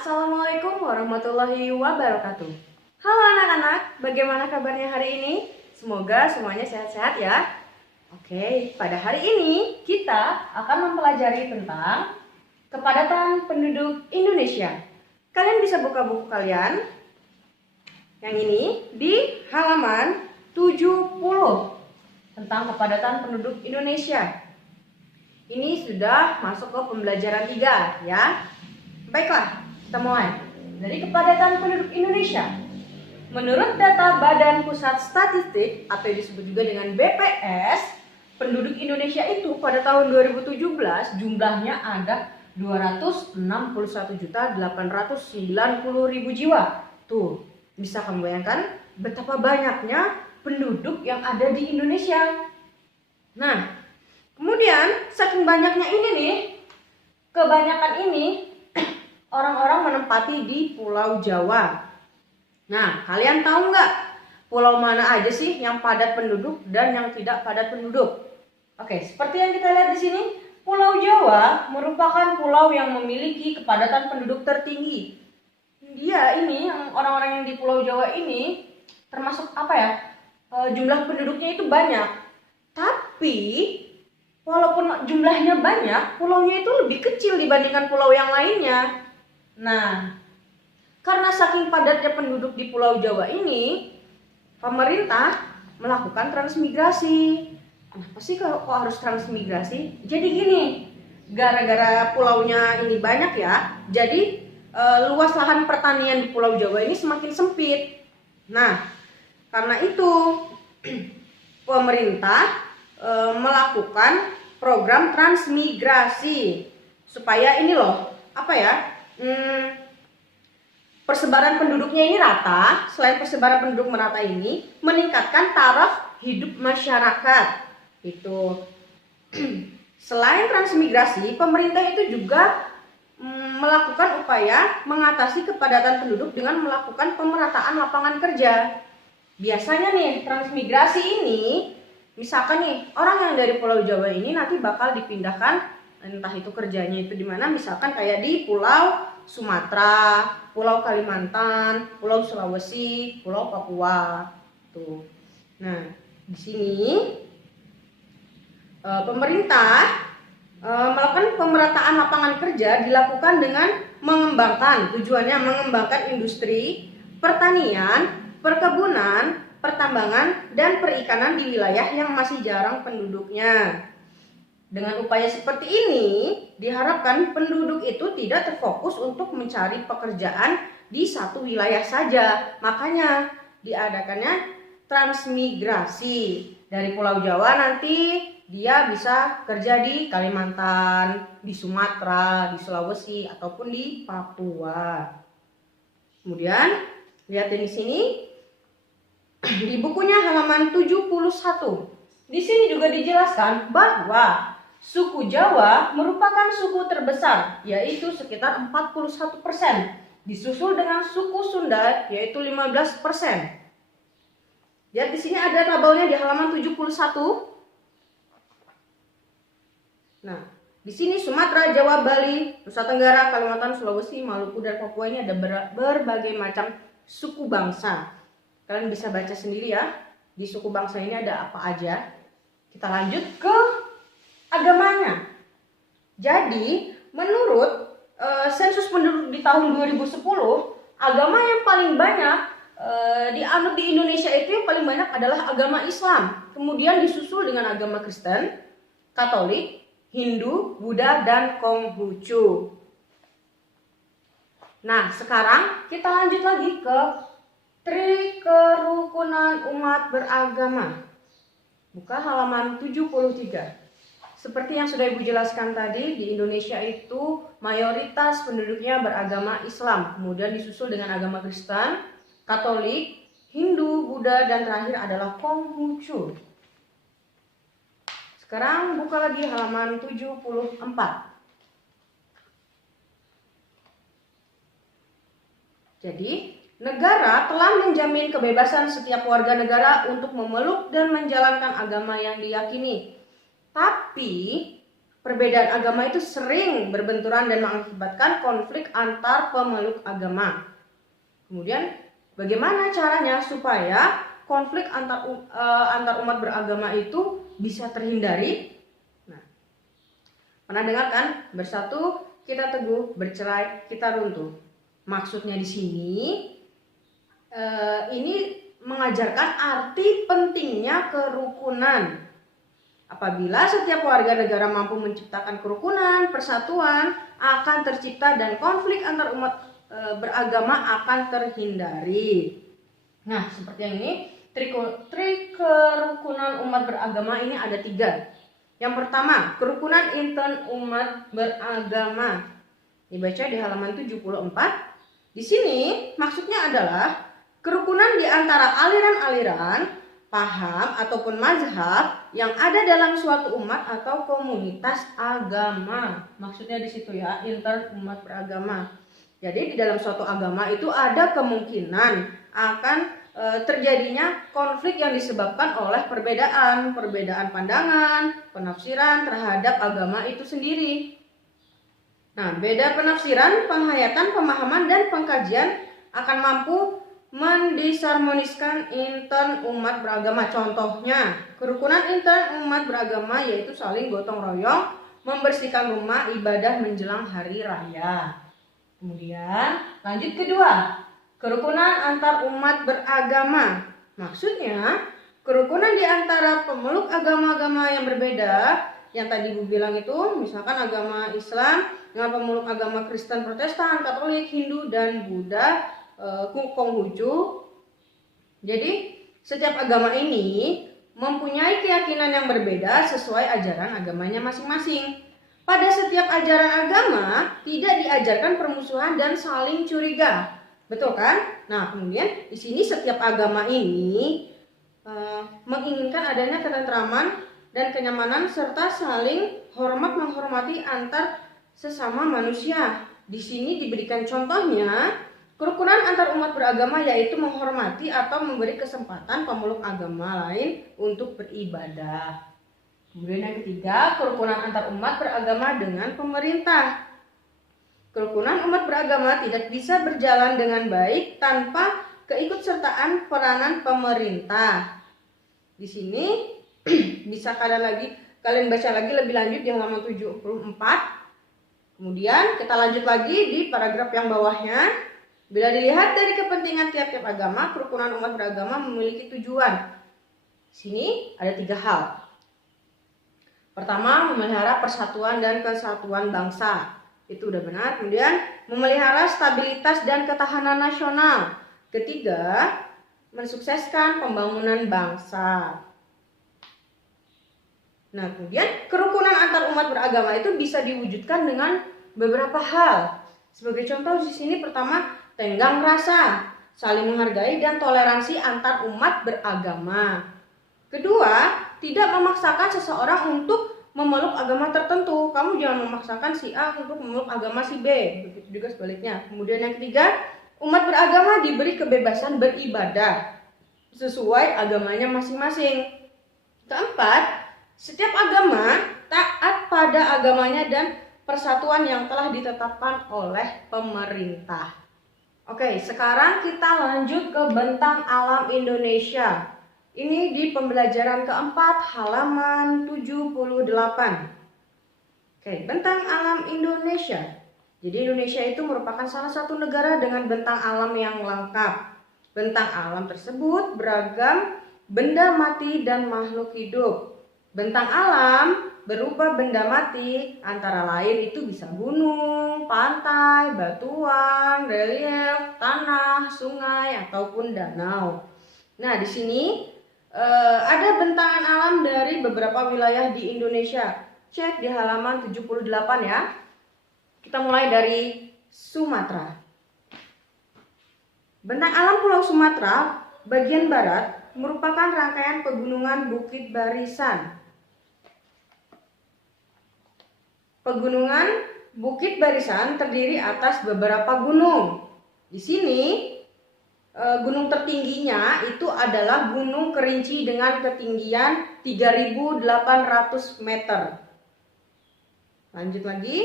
Assalamualaikum warahmatullahi wabarakatuh. Halo anak-anak, bagaimana kabarnya hari ini? Semoga semuanya sehat-sehat ya. Oke, pada hari ini kita akan mempelajari tentang kepadatan penduduk Indonesia. Kalian bisa buka buku kalian yang ini di halaman 70 tentang kepadatan penduduk Indonesia. Ini sudah masuk ke pembelajaran 3 ya. Baiklah, kita mulai. Dari kepadatan penduduk Indonesia. Menurut data Badan Pusat Statistik atau disebut juga dengan BPS, penduduk Indonesia itu pada tahun 2017 jumlahnya ada 261.890.000 jiwa. Tuh, bisa kamu bayangkan betapa banyaknya penduduk yang ada di Indonesia. Nah, kemudian saking banyaknya ini nih, kebanyakan ini orang-orang menempati di Pulau Jawa. Nah, kalian tahu nggak pulau mana aja sih yang padat penduduk dan yang tidak padat penduduk? Oke, seperti yang kita lihat di sini, Pulau Jawa merupakan pulau yang memiliki kepadatan penduduk tertinggi. Dia ini, yang orang-orang yang di Pulau Jawa ini termasuk apa ya? Jumlah penduduknya itu banyak. Tapi walaupun jumlahnya banyak, pulaunya itu lebih kecil dibandingkan pulau yang lainnya. Nah, karena saking padatnya penduduk di Pulau Jawa ini, pemerintah melakukan transmigrasi. Kenapa sih kok harus transmigrasi? Jadi gini, gara-gara pulaunya ini banyak ya, jadi luas lahan pertanian di Pulau Jawa ini semakin sempit. Nah, karena itu pemerintah melakukan program transmigrasi supaya ini loh, apa ya? Persebaran penduduknya ini rata. Selain persebaran penduduk merata ini, meningkatkan taraf hidup masyarakat. Itu. Selain transmigrasi, pemerintah itu juga melakukan upaya mengatasi kepadatan penduduk dengan melakukan pemerataan lapangan kerja. Biasanya nih, transmigrasi ini, misalkan nih, orang yang dari Pulau Jawa ini nanti bakal dipindahkan, entah itu kerjanya itu di mana, misalkan kayak di Pulau Sumatera, Pulau Kalimantan, Pulau Sulawesi, Pulau Papua. Tuh. Nah, di sini pemerintah melakukan pemerataan lapangan kerja dilakukan dengan tujuannya mengembangkan industri, pertanian, perkebunan, pertambangan, dan perikanan di wilayah yang masih jarang penduduknya. Dengan upaya seperti ini, diharapkan penduduk itu tidak terfokus untuk mencari pekerjaan di satu wilayah saja. Makanya diadakannya transmigrasi. Dari Pulau Jawa nanti dia bisa kerja di Kalimantan, di Sumatera, di Sulawesi, ataupun di Papua. Kemudian, lihat di sini, di bukunya halaman 71. Di sini juga dijelaskan bahwa suku Jawa merupakan suku terbesar, yaitu sekitar 41%, disusul dengan suku Sunda, yaitu 15%. Lihat di sini ada tabelnya di halaman 71. Nah, di sini Sumatera, Jawa, Bali, Nusa Tenggara, Kalimantan, Sulawesi, Maluku, dan Papua ini ada berbagai macam suku bangsa. Kalian bisa baca sendiri ya, di suku bangsa ini ada apa aja. Kita lanjut ke agamanya. Jadi, menurut sensus penduduk di tahun 2010, agama yang paling banyak dianut di Indonesia itu yang paling banyak adalah agama Islam. Kemudian disusul dengan agama Kristen, Katolik, Hindu, Buddha, dan Konghucu. Nah, sekarang kita lanjut lagi ke kerukunan umat beragama. Buka halaman 73. Seperti yang sudah Ibu jelaskan tadi, di Indonesia itu mayoritas penduduknya beragama Islam, kemudian disusul dengan agama Kristen, Katolik, Hindu, Buddha, dan terakhir adalah Konghucu. Sekarang buka lagi halaman 74. Jadi, negara telah menjamin kebebasan setiap warga negara untuk memeluk dan menjalankan agama yang diyakini. Tapi perbedaan agama itu sering berbenturan dan mengakibatkan konflik antar pemeluk agama. Kemudian bagaimana caranya supaya konflik antar umat beragama itu bisa terhindari? Nah, pernah dengar kan? Bersatu kita teguh, bercerai kita runtuh. Maksudnya di sini ini mengajarkan arti pentingnya kerukunan. Apabila setiap warga negara mampu menciptakan kerukunan, persatuan akan tercipta dan konflik antar umat beragama akan terhindari. Nah, seperti yang ini, trik kerukunan umat beragama ini ada 3. Yang pertama, kerukunan intern umat beragama. Dibaca di halaman 74. Di sini maksudnya adalah kerukunan di antara aliran-aliran, paham ataupun mazhab yang ada dalam suatu umat atau komunitas agama. Maksudnya di situ ya, intern umat beragama. Jadi di dalam suatu agama itu ada kemungkinan akan terjadinya konflik yang disebabkan oleh perbedaan pandangan, penafsiran terhadap agama itu sendiri. Nah, beda penafsiran, penghayatan, pemahaman, dan pengkajian akan mampu mendisharmoniskan intern umat beragama. Contohnya, kerukunan intern umat beragama yaitu saling gotong royong membersihkan rumah ibadah menjelang hari raya. Kemudian, lanjut kedua, kerukunan antar umat beragama. Maksudnya, kerukunan di antara pemeluk agama-agama yang berbeda, yang tadi Bu bilang itu, misalkan agama Islam dengan pemeluk agama Kristen, Protestan, Katolik, Hindu, dan Buddha, Konghucu. Jadi setiap agama ini mempunyai keyakinan yang berbeda sesuai ajaran agamanya masing-masing. Pada setiap ajaran agama tidak diajarkan permusuhan dan saling curiga, betul kan? Nah, kemudian di sini setiap agama ini menginginkan adanya ketentraman dan kenyamanan serta saling hormat menghormati antar sesama manusia. Di sini diberikan contohnya kerukunan antar umat beragama yaitu menghormati atau memberi kesempatan pemeluk agama lain untuk beribadah. Kemudian yang ketiga, kerukunan antar umat beragama dengan pemerintah. Kerukunan umat beragama tidak bisa berjalan dengan baik tanpa keikutsertaan peranan pemerintah. Di sini bisa kalian baca lagi lebih lanjut di halaman 74. Kemudian kita lanjut lagi di paragraf yang bawahnya. Bila dilihat dari kepentingan tiap-tiap agama, kerukunan umat beragama memiliki tujuan. Sini ada 3 hal. Pertama, memelihara persatuan dan kesatuan bangsa. Itu udah benar. Kemudian, memelihara stabilitas dan ketahanan nasional. Ketiga, mensukseskan pembangunan bangsa. Nah, kemudian kerukunan antar umat beragama itu bisa diwujudkan dengan beberapa hal. Sebagai contoh di sini pertama, tenggang rasa, saling menghargai dan toleransi antar umat beragama. Kedua, tidak memaksakan seseorang untuk memeluk agama tertentu. Kamu jangan memaksakan si A untuk memeluk agama si B. Begitu juga sebaliknya. Kemudian yang ketiga, umat beragama diberi kebebasan beribadah sesuai agamanya masing-masing. Keempat, setiap agama taat pada agamanya dan persatuan yang telah ditetapkan oleh pemerintah. Oke, sekarang kita lanjut ke bentang alam Indonesia. Ini di pembelajaran keempat halaman 78. Oke, bentang alam Indonesia. Jadi Indonesia itu merupakan salah satu negara dengan bentang alam yang lengkap. Bentang alam tersebut beragam benda mati dan makhluk hidup. Bentang alam berupa benda mati, antara lain itu bisa gunung, pantai, batuan, relief, tanah, sungai, ataupun danau. Nah, di sini ada bentangan alam dari beberapa wilayah di Indonesia. Cek di halaman 78 ya. Kita mulai dari Sumatera. Bentang alam Pulau Sumatera bagian barat merupakan rangkaian pegunungan Bukit Barisan. Pegunungan Bukit Barisan terdiri atas beberapa gunung. Di sini gunung tertingginya itu adalah Gunung Kerinci dengan ketinggian 3.800 meter. Lanjut lagi.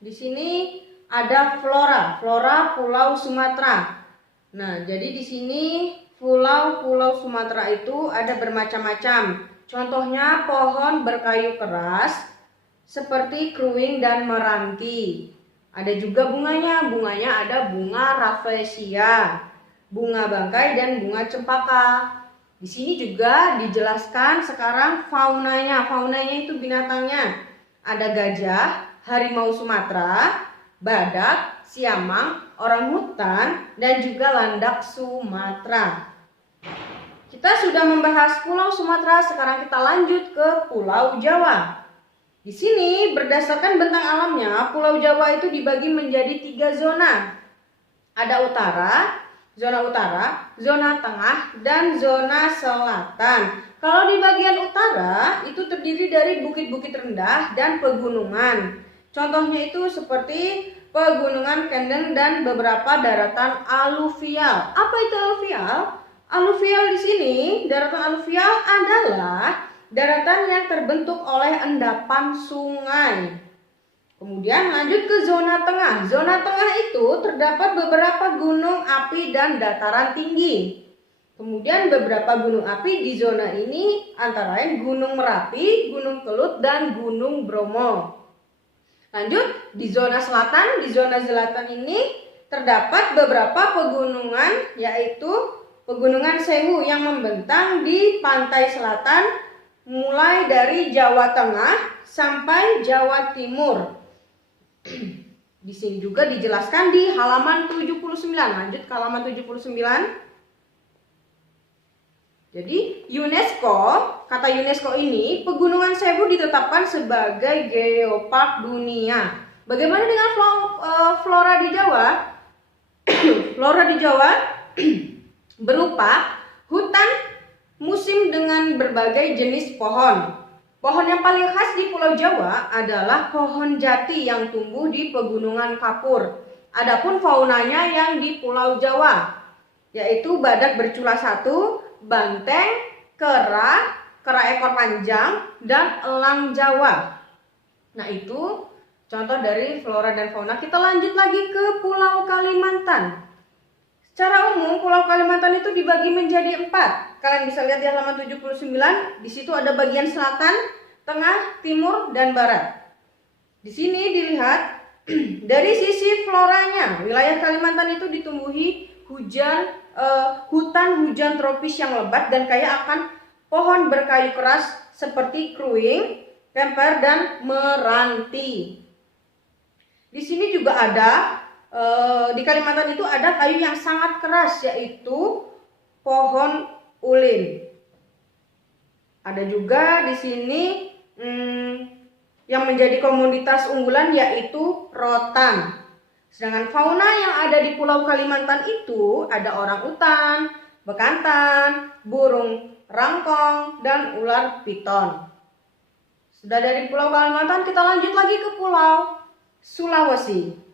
Di sini ada flora Pulau Sumatera. Nah, jadi di sini pulau Sumatera itu ada bermacam-macam. Contohnya pohon berkayu keras seperti kruing dan meranti. Ada juga bunganya ada bunga rafflesia, bunga bangkai dan bunga cempaka. Di sini juga dijelaskan sekarang faunanya. Faunanya itu binatangnya. Ada gajah, harimau Sumatera, badak, siamang, orangutan, dan juga landak Sumatera. Kita sudah membahas Pulau Sumatera, sekarang kita lanjut ke Pulau Jawa. Di sini berdasarkan bentang alamnya, Pulau Jawa itu dibagi menjadi 3 zona. Ada zona utara, zona tengah, dan zona selatan. Kalau di bagian utara itu terdiri dari bukit-bukit rendah dan pegunungan. Contohnya itu seperti pegunungan Kendeng dan beberapa daratan aluvial. Apa itu aluvial? Aluvial di sini, daratan aluvial adalah daratan yang terbentuk oleh endapan sungai. Kemudian lanjut ke zona tengah. Zona tengah itu terdapat beberapa gunung api dan dataran tinggi. Kemudian beberapa gunung api di zona ini antara lain Gunung Merapi, Gunung Kelut, dan Gunung Bromo. Lanjut di zona selatan. Di zona selatan ini terdapat beberapa pegunungan, yaitu Pegunungan Sewu yang membentang di pantai selatan mulai dari Jawa Tengah sampai Jawa Timur. Di sini juga dijelaskan di halaman 79. Lanjut ke halaman 79. Jadi kata UNESCO ini, Pegunungan Sewu ditetapkan sebagai geopark dunia. Bagaimana dengan flora di Jawa? Flora di Jawa berupa hutan musim dengan berbagai jenis pohon. Pohon yang paling khas di Pulau Jawa adalah pohon jati yang tumbuh di Pegunungan Kapur. Adapun faunanya yang di Pulau Jawa, yaitu badak bercula 1, banteng, kera ekor panjang, dan elang Jawa. Nah, itu contoh dari flora dan fauna. Kita lanjut lagi ke Pulau Kalimantan. Secara umum, Pulau Kalimantan itu dibagi menjadi 4. Kalian bisa lihat di halaman 79. Di situ ada bagian selatan, tengah, timur, dan barat. Di sini dilihat dari sisi floranya, wilayah Kalimantan itu ditumbuhi hutan hujan tropis yang lebat dan kaya akan pohon berkayu keras seperti kruing, kemper, dan meranti. Di sini juga ada di Kalimantan itu ada kayu yang sangat keras, yaitu pohon ulin. Ada juga di sini yang menjadi komoditas unggulan yaitu rotan. Sedangkan fauna yang ada di Pulau Kalimantan itu ada orangutan, bekantan, burung rangkong, dan ular piton. Sudah dari Pulau Kalimantan, kita lanjut lagi ke Pulau Sulawesi.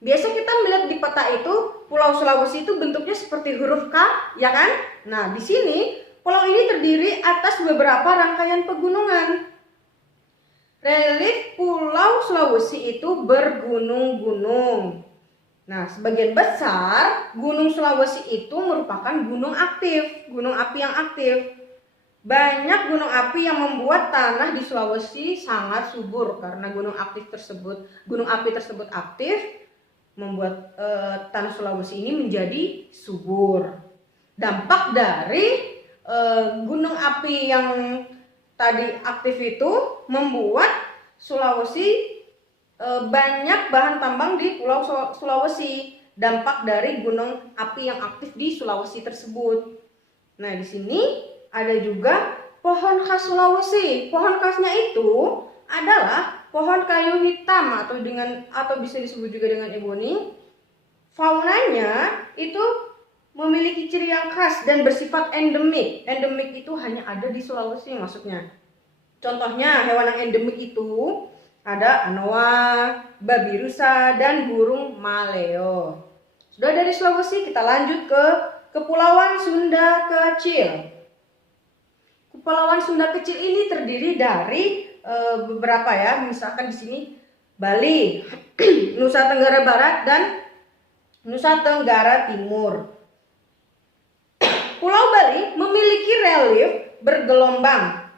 Biasa kita melihat di peta itu Pulau Sulawesi itu bentuknya seperti huruf K, ya kan? Nah, di sini pulau ini terdiri atas beberapa rangkaian pegunungan. Relief Pulau Sulawesi itu bergunung-gunung. Nah, sebagian besar gunung Sulawesi itu merupakan gunung aktif, gunung api yang aktif. Banyak gunung api yang membuat tanah di Sulawesi sangat subur karena gunung api tersebut aktif, membuat tanah Sulawesi ini menjadi subur. Dampak dari gunung api yang tadi aktif itu membuat Sulawesi banyak bahan tambang di Pulau Sulawesi. Dampak dari gunung api yang aktif di Sulawesi tersebut. Nah, di sini ada juga pohon khas Sulawesi. Pohon khasnya itu adalah pohon kayu hitam atau bisa disebut juga dengan eboni. Faunanya itu memiliki ciri yang khas dan bersifat endemik. Endemik itu hanya ada di Sulawesi maksudnya. Contohnya hewan yang endemik itu ada anoa, babi rusa, dan burung maleo. Sudah dari Sulawesi, kita lanjut ke Kepulauan Sunda Kecil. Kepulauan Sunda kecil ini terdiri dari beberapa ya, misalkan di sini Bali, Nusa Tenggara Barat dan Nusa Tenggara Timur. Pulau Bali memiliki relief bergelombang.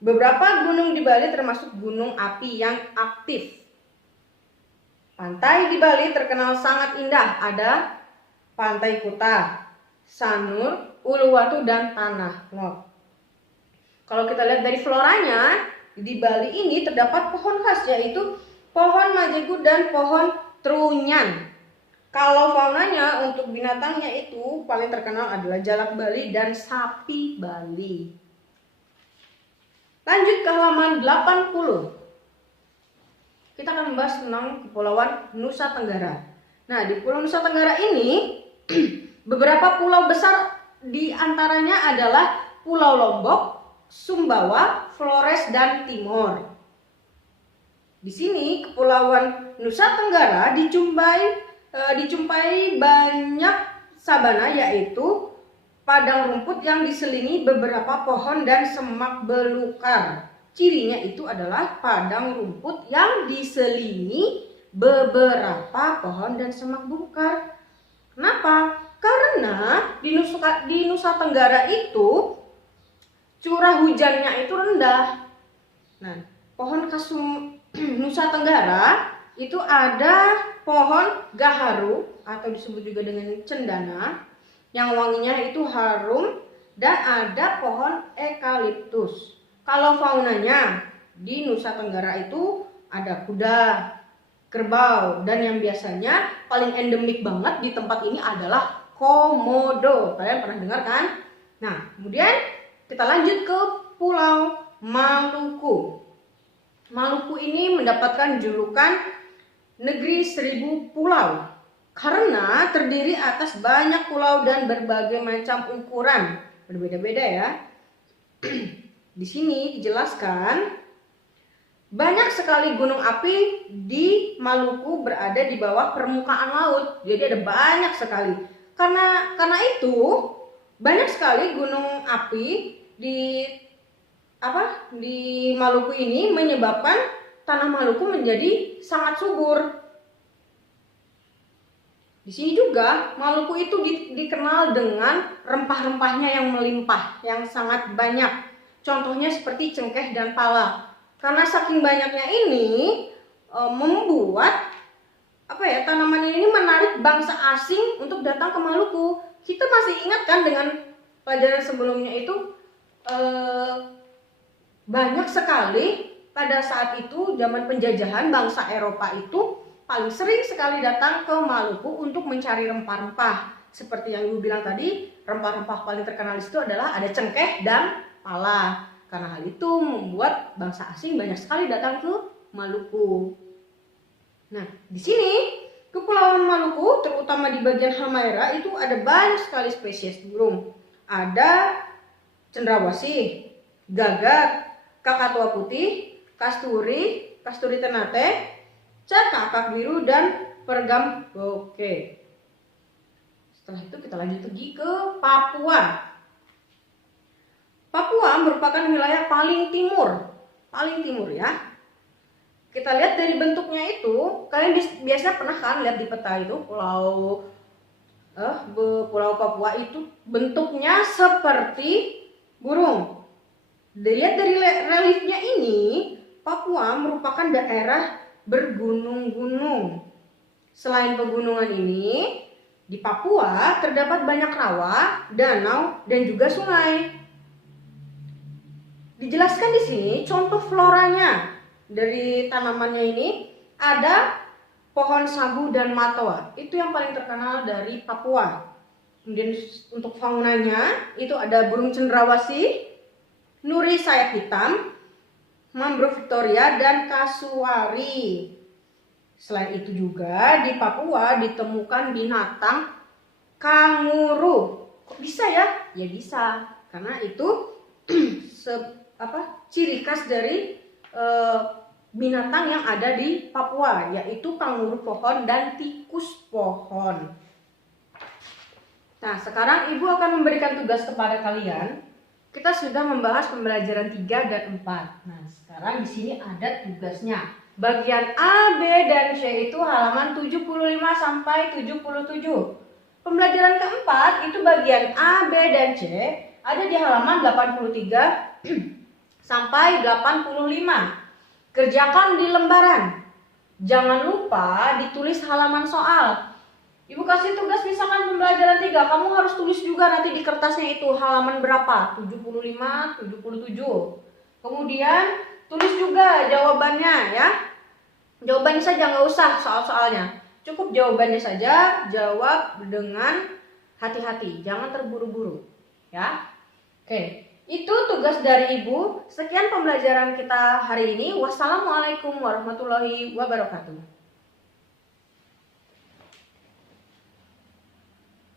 Beberapa gunung di Bali termasuk gunung api yang aktif. Pantai di Bali terkenal sangat indah. Ada Pantai Kuta, Sanur, Uluwatu, dan Tanah Lot. Kalau kita lihat dari floranya, di Bali ini terdapat pohon khas, yaitu pohon majegu dan pohon trunyan. Kalau faunanya untuk binatangnya itu paling terkenal adalah jalak Bali dan sapi Bali. Lanjut ke halaman 80. Kita akan membahas tentang Kepulauan Nusa Tenggara. Nah, di Pulau Nusa Tenggara ini beberapa pulau besar di antaranya adalah Pulau Lombok, Sumbawa, Flores, dan Timor. Di sini Kepulauan Nusa Tenggara dijumpai banyak sabana, yaitu padang rumput yang diselingi beberapa pohon dan semak belukar. Cirinya itu adalah padang rumput yang diselingi beberapa pohon dan semak belukar. Kenapa? Karena di Nusa Tenggara itu curah hujannya itu rendah. Nah, pohon khas Nusa Tenggara itu ada pohon gaharu atau disebut juga dengan cendana yang wanginya itu harum, dan ada pohon eukaliptus. Kalau faunanya di Nusa Tenggara itu ada kuda, kerbau, dan yang biasanya paling endemik banget di tempat ini adalah komodo. Kalian pernah dengar kan? Nah, kemudian kita lanjut ke Pulau Maluku. Maluku ini mendapatkan julukan negeri 1000 pulau karena terdiri atas banyak pulau dan berbagai macam ukuran, berbeda-beda ya. Di sini dijelaskan banyak sekali gunung api di Maluku berada di bawah permukaan laut. Jadi ada banyak sekali. Karena itu banyak sekali gunung api di Maluku ini menyebabkan tanah Maluku menjadi sangat subur. Di sini juga Maluku itu dikenal dengan rempah-rempahnya yang melimpah, yang sangat banyak. Contohnya seperti cengkeh dan pala. Karena saking banyaknya ini membuat tanaman ini menarik bangsa asing untuk datang ke Maluku. Kita masih ingat kan dengan pelajaran sebelumnya itu banyak sekali pada saat itu zaman penjajahan bangsa Eropa itu paling sering sekali datang ke Maluku untuk mencari rempah-rempah. Seperti yang Ibu bilang tadi, rempah-rempah paling terkenal di situ adalah ada cengkeh dan pala. Karena hal itu membuat bangsa asing banyak sekali datang ke Maluku. Nah, di sini Kepulauan Maluku, terutama di bagian Halmahera, itu ada banyak sekali spesies burung. Ada cendrawasih, gagak, kakatua putih, kasturi ternate, cakak biru, dan peregam bokeh. Setelah itu kita lanjut pergi ke Papua. Papua merupakan wilayah paling timur ya. Kita lihat dari bentuknya itu, kalian biasa pernah kan lihat di peta itu Pulau Papua itu bentuknya seperti burung. Dilihat dari reliefnya ini, Papua merupakan daerah bergunung-gunung. Selain pegunungan ini, di Papua terdapat banyak rawa, danau, dan juga sungai. Dijelaskan di sini contoh floranya dari tanamannya ini, ada pohon sagu dan matoa. Itu yang paling terkenal dari Papua. Kemudian untuk faunanya itu ada burung cendrawasih, nuri sayap hitam, mangrove Victoria, dan kasuari. Selain itu juga di Papua ditemukan binatang kanguru. Kok bisa ya? Ya bisa, karena itu ciri khas dari binatang yang ada di Papua, yaitu kanguru pohon dan tikus pohon. Nah, sekarang Ibu akan memberikan tugas kepada kalian. kita sudah membahas pembelajaran 3 dan 4. Nah, sekarang di sini ada tugasnya. Bagian A, B, dan C itu halaman 75 sampai 77. Pembelajaran keempat itu bagian A, B, dan C ada di halaman 83 sampai 85. Kerjakan di lembaran. Jangan lupa ditulis halaman soal. Ibu kasih tugas misalkan pembelajaran 3, kamu harus tulis juga nanti di kertasnya itu halaman berapa, 75, 77. Kemudian tulis juga jawabannya ya. Jawabannya saja, nggak usah soal-soalnya. Cukup jawabannya saja, jawab dengan hati-hati, jangan terburu-buru ya. Oke, itu tugas dari Ibu. Sekian pembelajaran kita hari ini. Wassalamualaikum warahmatullahi wabarakatuh.